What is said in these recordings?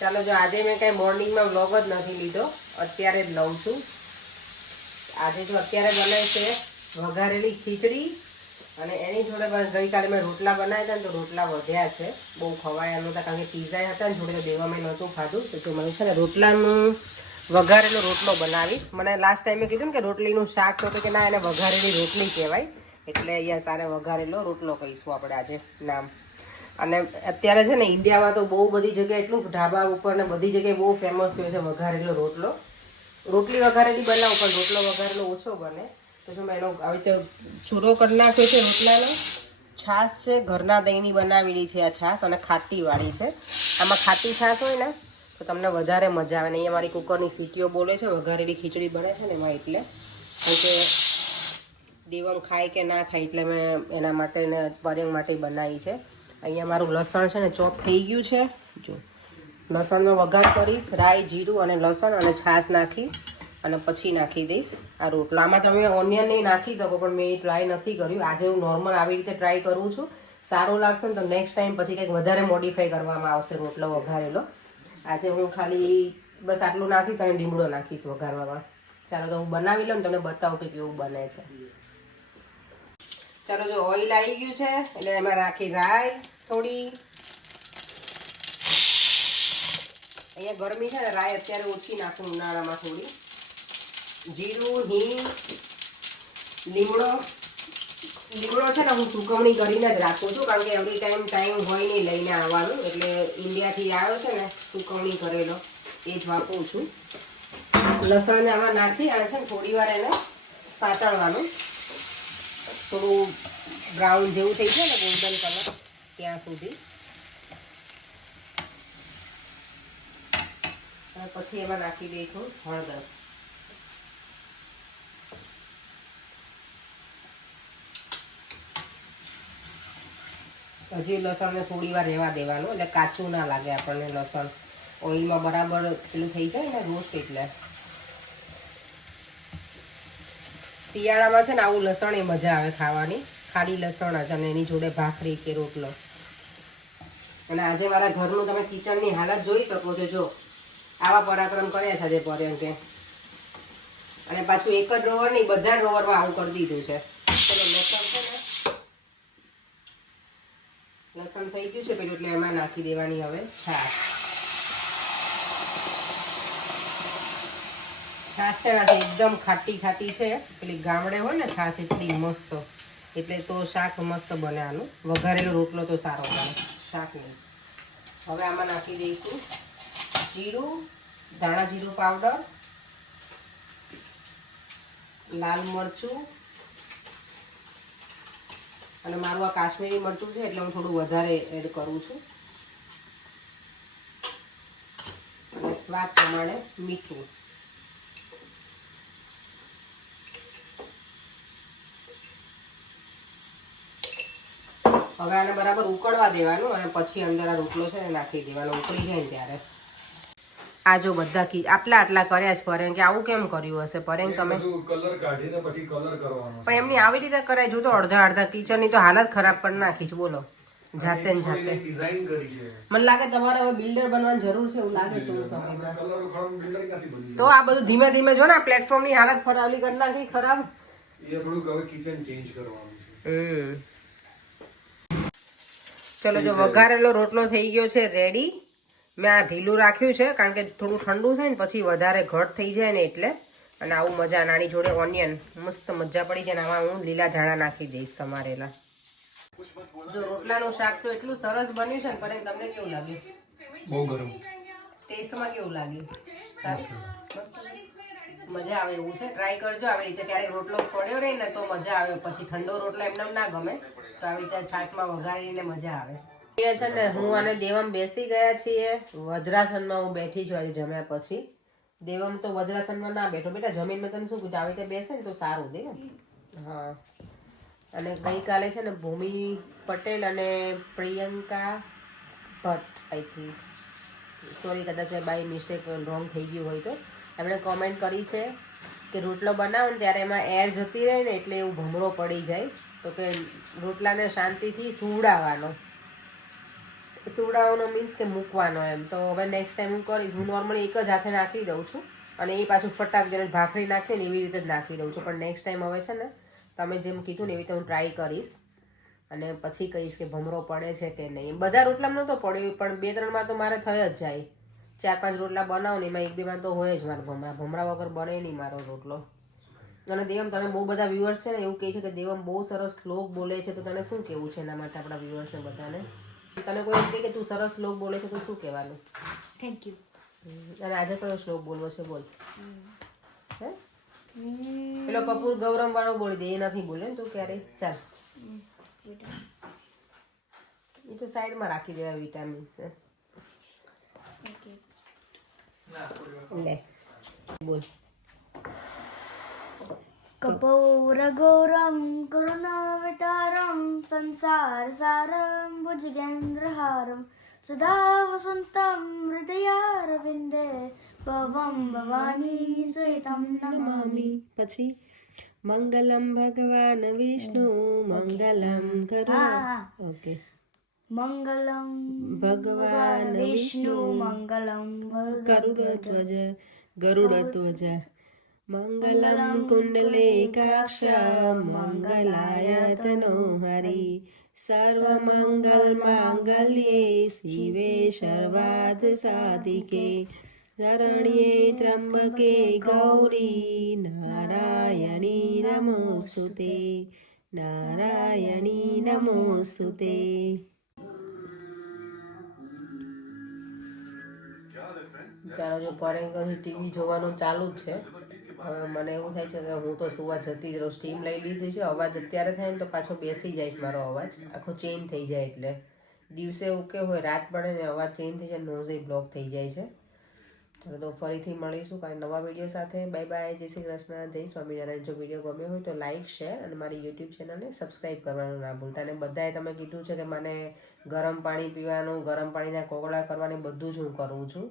ચાલો જો આજે મેં કઈ મોર્નિંગમાં વ્લોગ જ નથી લીધો, અત્યારે જ લઉં છું. આજે જો અત્યારે બનાવી છે વઘારેલી ખીચડી અને એની જોડે ગઈકાલે મેં રોટલા બનાવ્યા હતા ને તો રોટલા વધ્યા છે, બહુ ખવાયા નહોતા કારણ કે પીઝા હતા ને જોડે તો દેવામાં નહોતું ખાધું. તો મને છે ને રોટલાનું વઘારેલો રોટલો બનાવીશ. મને લાસ્ટ ટાઈમે કીધું ને કે રોટલીનું શાક હતું કે ના, એને વઘારેલી રોટલી કહેવાય, એટલે અહીંયા સારે વઘારેલો રોટલો કહીશું આપણે આજે નામ. અને અત્યારે છે ને ઇન્ડિયામાં તો બહુ બધી જગ્યાએ એટલું ઢાબા ઉપર ને બધી જગ્યાએ બહુ ફેમસ થયો છે વઘારેલો રોટલો. રોટલી વઘારેલી બનાવું પણ રોટલો વઘારેલો ઓછો બને. તો જો મેં એનો આવી રીતે ચૂરો કરી નાખ્યો છે રોટલાનો. છાશ છે ઘરના દહીંની બનાવેલી છે આ છાશ, અને ખાટીવાળી છે. આમાં ખાટી છાશ હોય ને તો તમને વધારે મજા આવે. ને અહીંયા મારી કુકરની સીટીઓ બોલે છે, વઘારેલી ખીચડી બને છે ને એમાં, એટલે કે દેવમ ખાય કે ના ખાય એટલે મેં એના માટે ને પર્યંગ માટે બનાવી છે. અહીંયા મારું લસણ છે ને ચોપ થઈ ગયું છે. જો લસણનો વઘાર કરીશ, રાઈ જીરું અને લસણ અને છાશ નાખી અને પછી નાખી દઈશ આ રોટલો. આમાં તમે ઓનિયન નહીં નાખી શકો, પણ મેં એ ટ્રાય નથી કર્યું. આજે હું નોર્મલ આવી રીતે ટ્રાય કરું છું. સારું લાગશે ને તો નેક્સ્ટ ટાઈમ પછી કંઈક વધારે મોડિફાઈ કરવામાં આવશે રોટલો વઘારેલો. આજે હું ખાલી બસ આટલું નાખીશ અને લીમડો નાખીશ વઘારવામાં. ચાલો તો હું બનાવી લઉં ને તમને બતાવું કે કેવું બને છે. ચાલો જો ઓઇલ આવી ગયું છે એટલે એમાં રાખી રાઈ થોડી. અહીંયા ગરમી છે ને, રાઈ અત્યારે ઓછી નાખું ઉનાળામાં થોડી. જીરું, હિંગ, લીમડો છે ને હું સુકવણી કરીને જ રાખું છું, કારણ કે એવરી ટાઈમ હોય નહીં લઈને આવવાનું, એટલે ઇન્ડિયાથી આવ્યો છે ને સુકવણી કરેલો એ જ વાપરું છું. લસણને આમાં નાખી અને છે ને થોડી વાર એને સાતળવાનું, થોડું બ્રાઉન જેવું થઈ જાય ને ગોલ્ડન કલર ત્યાં સુધી. અને પછી એમાં નાખી દઈશું હળદર. હજી લસણને થોડી વાર રહેવા દેવાનું, એટલે કાચું ના લાગે આપણને. લસણ ઓઇલમાં બરાબર પેલું થઈ જાય ને રોસ્ટ. એટલે શિયાળામાં છે ને આવું લસણ એ મજા આવે ખાવાની, ખાલી લસણ જ, અને એની જોડે ભાખરી કે રોટલો. અને આજે મારા ઘરનું તમે કિચનની હાલત જોઈ શકો છો. જો આવા પરાક્રમ કર્યા છે આજે પર્યંકે. અને પાછું એક જ ડ્રોવર નહીં, બધા ડ્રોવરમાં આવું કરી દીધું છે. ચલો લસણ છે ને, લસણ થઈ ગયું છે પેલું, એટલે એમાં નાખી દેવાની હવે છાશ. છાશ છે આજે એકદમ ખાટી ખાટી છે. પેલી ગામડે હોય ને છાશ એટલી મસ્ત, એટલે તો શાક મસ્ત બને આનું. વઘારેલો રોટલો તો સારો બને, શાક નહીં. હવે આમાં નાખી દઈશું જીરું, ધાણા જીરું પાવડર, લાલ મરચું, અને મારું આ કાશ્મીરી મરચું છે એટલે હું થોડું વધારે એડ કરું છું, અને સ્વાદ પ્રમાણે મીઠું. હવે આને બરાબર ઉકળવા દેવાનું અને પછી અંદર આ રોટલો છે ને નાખી દેવાનો. ઉકળી જાય ને ત્યારે આ જો બધા આટલા કર્યા જ પરેંગ કે આવું કેમ કર્યું હશે પરેંગ તમે? કલર કાઢીને પછી કલર કરવાનો. પણ એમની આવી રીતે કરાય. જો તો અડધા કિચનની તો હાલત ખરાબ કરી નાખી છે. બોલો, જાતે ને જાતે ડિઝાઇન કરી છે. મને લાગે તમારે હવે બિલ્ડર બનવાની જરૂર છે એવું લાગે ટૂંક સમયમાં. કલર ઉખાડવાનું બિલ્ડર ક્યાંથી બની? તો આ બધું ધીમે ધીમે જો ને આ પ્લેટફોર્મની હાલત ફરાવલી કરી નાખી ખરાબ. એ થોડુંક હવે કિચન ચેન્જ કરવાનું છે. ચલો જો વઘારેલો રોટલો થઈ ગયો છે રેડી. મેં આ ઢીલું રાખ્યું છે કારણ કે થોડું ઠંડુ થાય ને પછી વધારે ઘટ થઈ જાય ને એટલે. અને આવું મજા, નાની જોડે ઓનિયન મસ્ત મજા પડી જાય. આમાં હું લીલા ધાણા નાખી દઈશ સમારેલા. જો રોટલાનું શાક તો એટલું સરસ બન્યું છે ને, પણ તમને કેવું લાગ્યું? બહુ ગરમ. ટેસ્ટમાં કેવું લાગ્યું? સારું, મજા આવે એવું છે. ટ્રાય કરજો આવી રીતે. ક્યારેક રોટલો પડ્યો રહે ને તો મજા આવે. પછી ઠંડો રોટલો એમને ના ગમે, તો આવી રીતે છાશમાં વઘારીને મજા આવે છે ને. હું અને દેવમ બેસી ગયા છીએ વજ્રાસનમાં. હું બેઠી છું આજે જમ્યા પછી. દેવમ તો વજ્રાસનમાં ના બેઠો. બેટા જમીન મેં તને શું કીધું, આવી રીતે બેસે ને તો સારું દે. હા, અને ગઈકાલે છે ને ભૂમિ પટેલ અને Priyanka Bhatt, I think, sorry કદાચ બાય મિસ્ટેક રોંગ થઈ ગયું હોય તો, એમણે કોમેન્ટ કરી છે કે રોટલો બનાવો ને ત્યારે એમાં એર જતી રહે ને એટલે એવું ભમરો પડી જાય. તો કે રોટલાને શાંતિથી સુવડાવવાનો. સુવડાવવાનો મીન્સ કે મૂકવાનો એમ. તો હવે નેક્સ્ટ ટાઈમ હું કરીશ. હું નોર્મલી એક જ હાથે નાખી દઉં છું અને એ પાછું ફટાક જેને ભાખરી નાખીએ ને એવી રીતે જ નાખી દઉં છું. પણ નેક્સ્ટ ટાઈમ હવે છે ને તમે જેમ કીધું ને એવી રીતે હું ટ્રાય કરીશ અને પછી કહીશ કે ભમરો પડે છે કે નહીં. બધા રોટલામાં નહોતો પડ્યો પણ 2-3માં તો મારે થઈ જ જાય. 4-5 રોટલા બનાવો ને એમાં 1-2માં તો હોય જ મારે ભમરા વગર બને નહીં મારો રોટલો. અને દેવમ તને બહુ બધા વ્યુઅર્સ છે ને એવું કહે છે કે દેવમ બહુ સરસ શ્લોક બોલે છે. તો તને શું કહેવું છે એના માટે આપણા વ્યુઅર્સને બધાને? તને કોઈ એમ કહે કે તું સરસ શ્લોક બોલે છે તો શું કહેવાનું? Thank you. અને આજે કયો શ્લોક બોલવો છે બોલ. હે પેલો કપૂર ગૌરમ વાળો બોલી દે, એ નથી બોલ્યો ને તું ક્યારેય. ચાલ એ તો સાઈડમાં રાખી દેવા વિટામિન છે. લે બોલ. કપૌરઘોરમ કરુણાવતારમ સંસારસારમ ભુજગેન્દ્રહારમ સદા વસંતમ હૃદયારવિંદે ભવમ ભવાની સહિતમ નમામિ. પછી મંગલમ ભગવાન વિષ્ણુ મંગલમ ઓકે મંગલમ ભગવાન વિષ્ણુ મંગલમ ગરુડધ્વજ મંગલમ કુંડલેકાક્ષ મંગલાયતનો હરિ સર્વમંગલ માંગલ્યે શિવે સર્વાર્થ સાધિકે શરણ્યે ત્રંબકે ગૌરી નારાયણી નમોસ્તુતે નારાયણી નમોસ્તુતે. ચાલો જો પરેંગથી ટીવી જોવાનું ચાલુ જ છે. હવે મને એવું થાય છે કે હું તો સુવા જતી જ રહું. સ્ટીમ લઈ લીધી છે. અવાજ અત્યારે થાય ને તો પાછો બેસી જાય છે મારો અવાજ, આખો ચેન્જ થઈ જાય. એટલે દિવસે ઓકે હોય, રાત પડે ને અવાજ ચેન્જ થઈ જાય, નોઝ બ્લોક થઈ જાય છે. ચાલો તો ફરીથી મળીશું કાંઈ નવા વિડીયો સાથે. બાય બાય, જય શ્રી કૃષ્ણ, જય સ્વામિનારાયણ. જો વિડીયો ગમ્યો હોય તો લાઇક, શેર અને મારી યુટ્યુબ ચેનલને સબસ્ક્રાઈબ કરવાનું ના ભૂલતા. અને બધાએ તમે કીધું છે કે મને ગરમ પાણી પીવાનું, ગરમ પાણીના કોગળા કરવાની બધું જ હું કરું છું.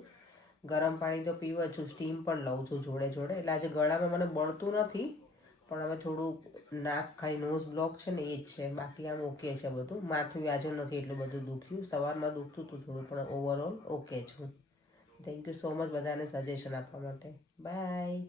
ગરમ પાણી તો પીવું જ છું, સ્ટીમ પણ લઉં છું જોડે જોડે. એટલે આજે ગળામાં મને બળતું નથી પણ હવે થોડું નાક ખાલી નોઝ બ્લોક છે ને એ જ છે. બાકી આમ ઓકે છે બધું. માથું આજુ નથી એટલું બધું દુખ્યું. સવારમાં દુખતું હતું થોડું પણ ઓવરઓલ ઓકે છું. થેન્ક યુ સો મચ બધાને સજેશન આપવા માટે. બાય.